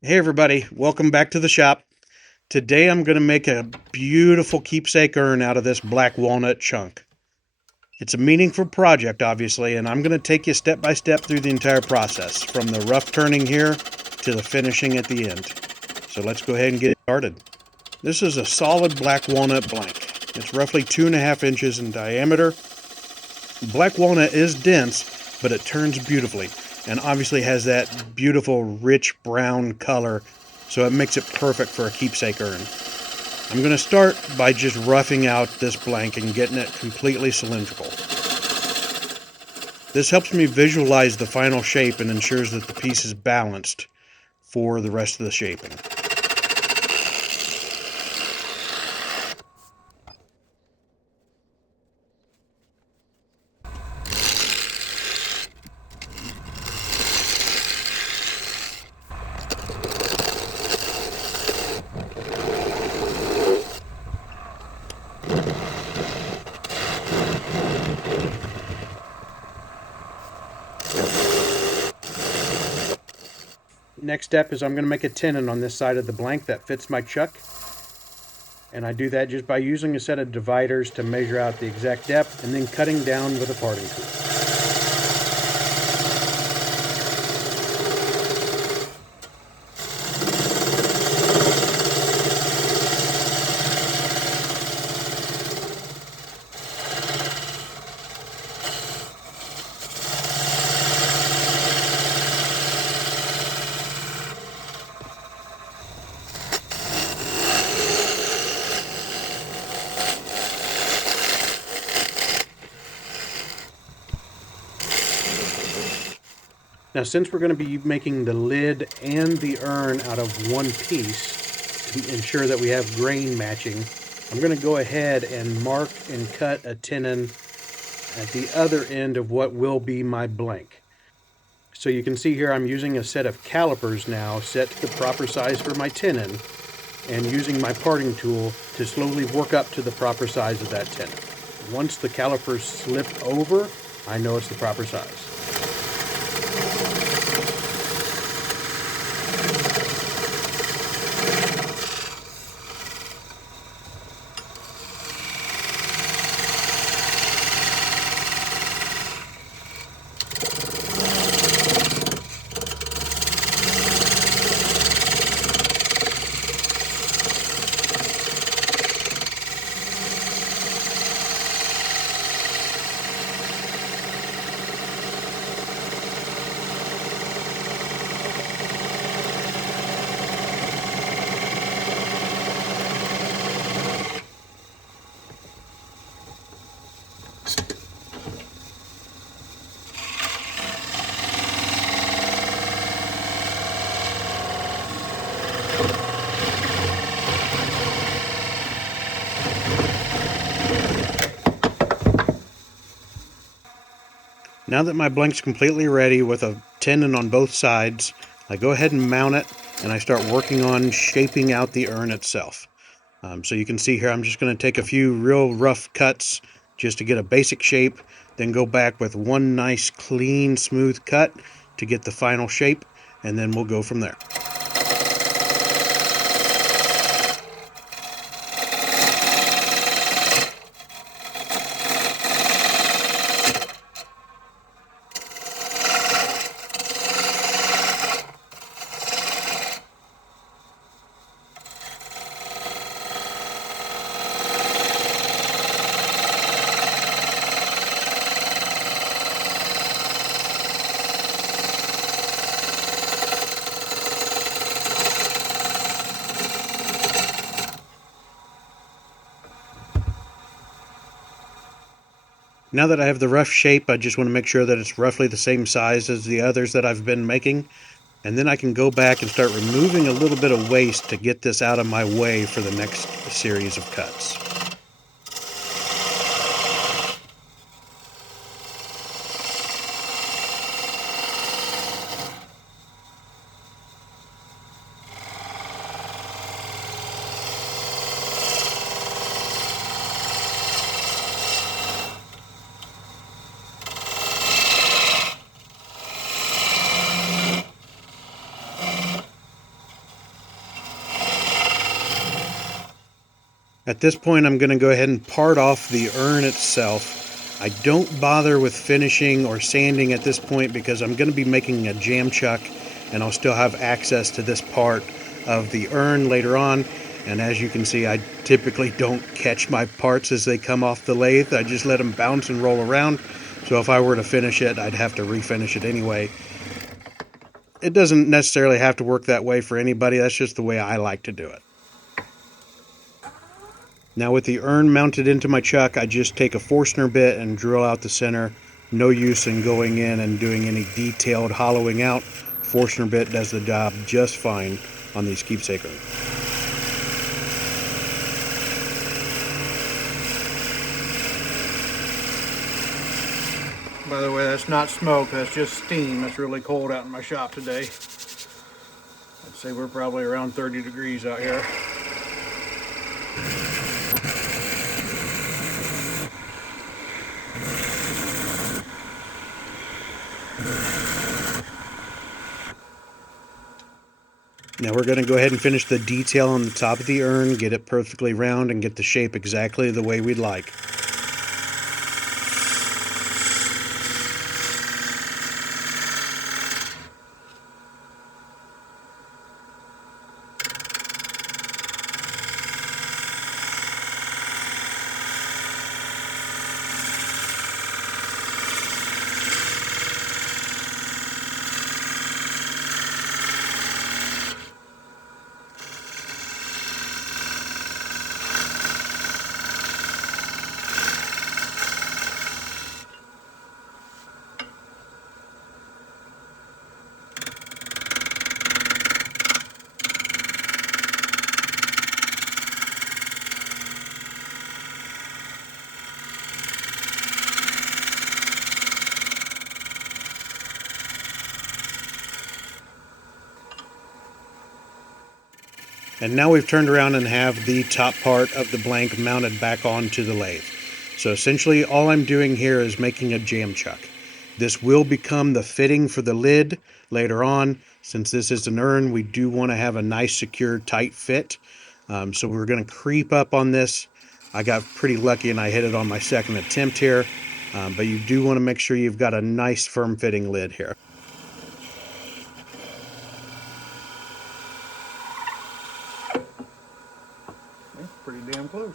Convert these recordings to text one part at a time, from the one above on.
Hey everybody, welcome back to the shop. Today I'm going to make a beautiful keepsake urn out of this black walnut chunk. It's a meaningful project, obviously, and I'm going to take you step by step through the entire process, from the rough turning here to the finishing at the end. So let's go ahead and get started. This is a solid black walnut blank. It's roughly 2.5 inches in diameter. Black walnut is dense, but it turns beautifully, and obviously has that beautiful rich brown color, so it makes it perfect for a keepsake urn. I'm going to start by just roughing out this blank and getting it completely cylindrical. This helps me visualize the final shape and ensures that the piece is balanced for the rest of the shaping. Next step is I'm going to make a tenon on this side of the blank that fits my chuck. And I do that just by using a set of dividers to measure out the exact depth and then cutting down with a parting tool. Now, since we're going to be making the lid and the urn out of one piece to ensure that we have grain matching, I'm going to go ahead and mark and cut a tenon at the other end of what will be my blank. So you can see here I'm using a set of calipers now set to the proper size for my tenon, and using my parting tool to slowly work up to the proper size of that tenon. Once the calipers slip over, I know it's the proper size. Now that my blank's completely ready with a tenon on both sides, I go ahead and mount it, and I start working on shaping out the urn itself. So you can see here I'm just going to take a few real rough cuts just to get a basic shape, then go back with one nice clean smooth cut to get the final shape, and then we'll go from there. Now that I have the rough shape, I just want to make sure that it's roughly the same size as the others that I've been making. And then I can go back and start removing a little bit of waste to get this out of my way for the next series of cuts. At this point, I'm going to go ahead and part off the urn itself. I don't bother with finishing or sanding at this point because I'm going to be making a jam chuck, and I'll still have access to this part of the urn later on. And as you can see, I typically don't catch my parts as they come off the lathe. I just let them bounce and roll around. So if I were to finish it, I'd have to refinish it anyway. It doesn't necessarily have to work that way for anybody. That's just the way I like to do it. Now with the urn mounted into my chuck, I just take a Forstner bit and drill out the center. No use in going in and doing any detailed hollowing out. Forstner bit does the job just fine on these Keepsake urns. By the way, that's not smoke, that's just steam. It's really cold out in my shop today. I'd say we're probably around 30 degrees out here. Now we're going to go ahead and finish the detail on the top of the urn, get it perfectly round, and get the shape exactly the way we'd like. And now we've turned around and have the top part of the blank mounted back onto the lathe. So essentially all I'm doing here is making a jam chuck. This will become the fitting for the lid later on. Since this is an urn, we do want to have a nice, secure, tight fit. So we're going to creep up on this. I got pretty lucky and I hit it on my second attempt here. But you do want to make sure you've got a nice, firm fitting lid here. That's pretty damn close.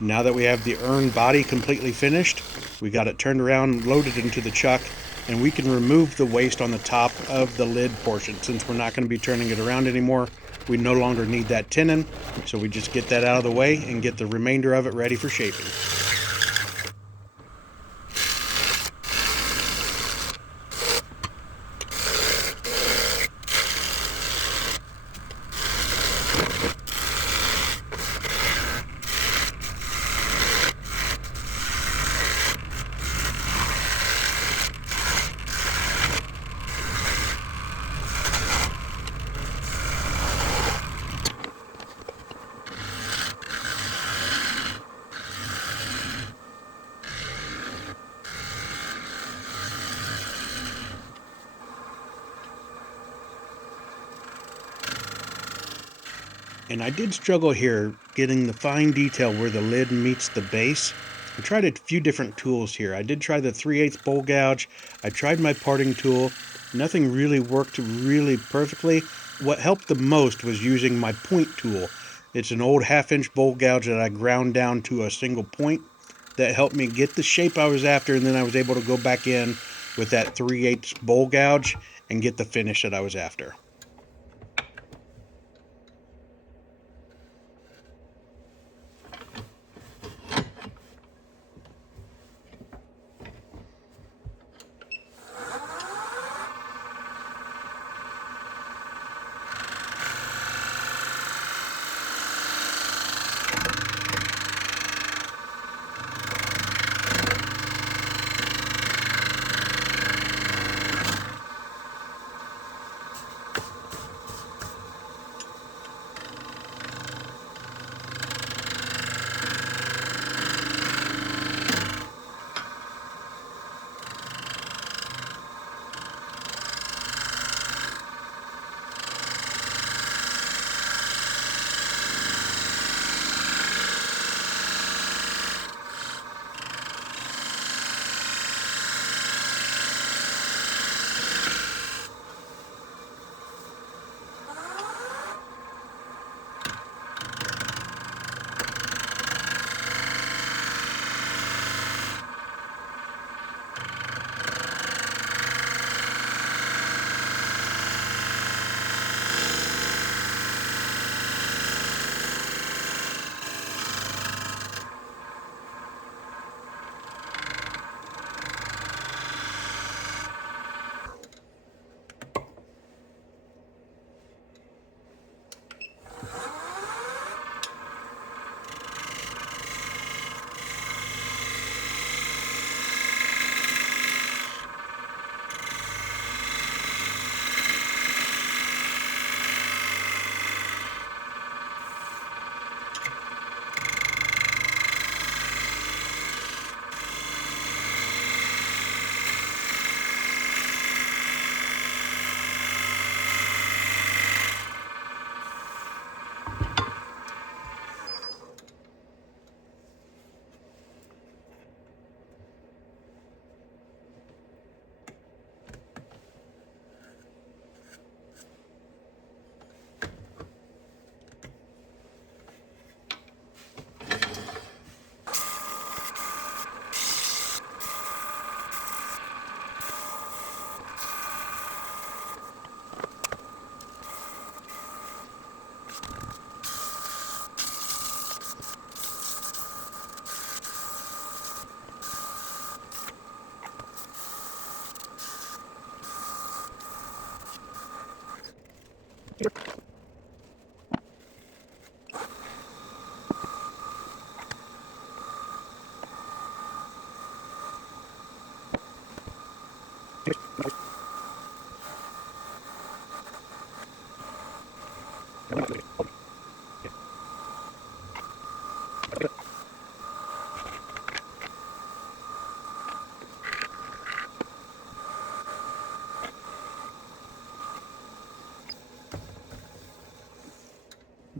Now that we have the urn body completely finished, we got it turned around, loaded into the chuck, and we can remove the waste on the top of the lid portion. Since we're not going to be turning it around anymore, we no longer need that tenon, so we just get that out of the way and get the remainder of it ready for shaping. And I did struggle here getting the fine detail where the lid meets the base. I tried a few different tools here. I did try the 3/8 bowl gouge. I tried my parting tool. Nothing really worked really perfectly. What helped the most was using my point tool. It's an old 1/2 inch bowl gouge that I ground down to a single point. That helped me get the shape I was after, and then I was able to go back in with that 3/8 bowl gouge and get the finish that I was after.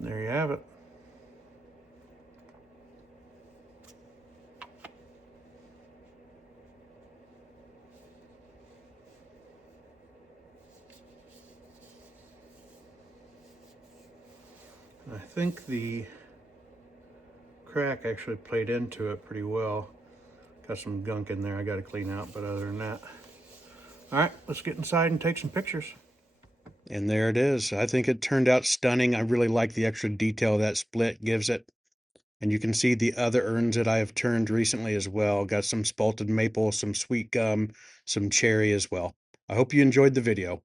There you have it. I think the crack actually played into it pretty well. Got some gunk in there I got to clean out, but other than that. All right, let's get inside and take some pictures. And there it is. I think it turned out stunning. I really like the extra detail that split gives it. And you can see the other urns that I have turned recently as well. Got some spalted maple, some sweet gum, some cherry as well. I hope you enjoyed the video.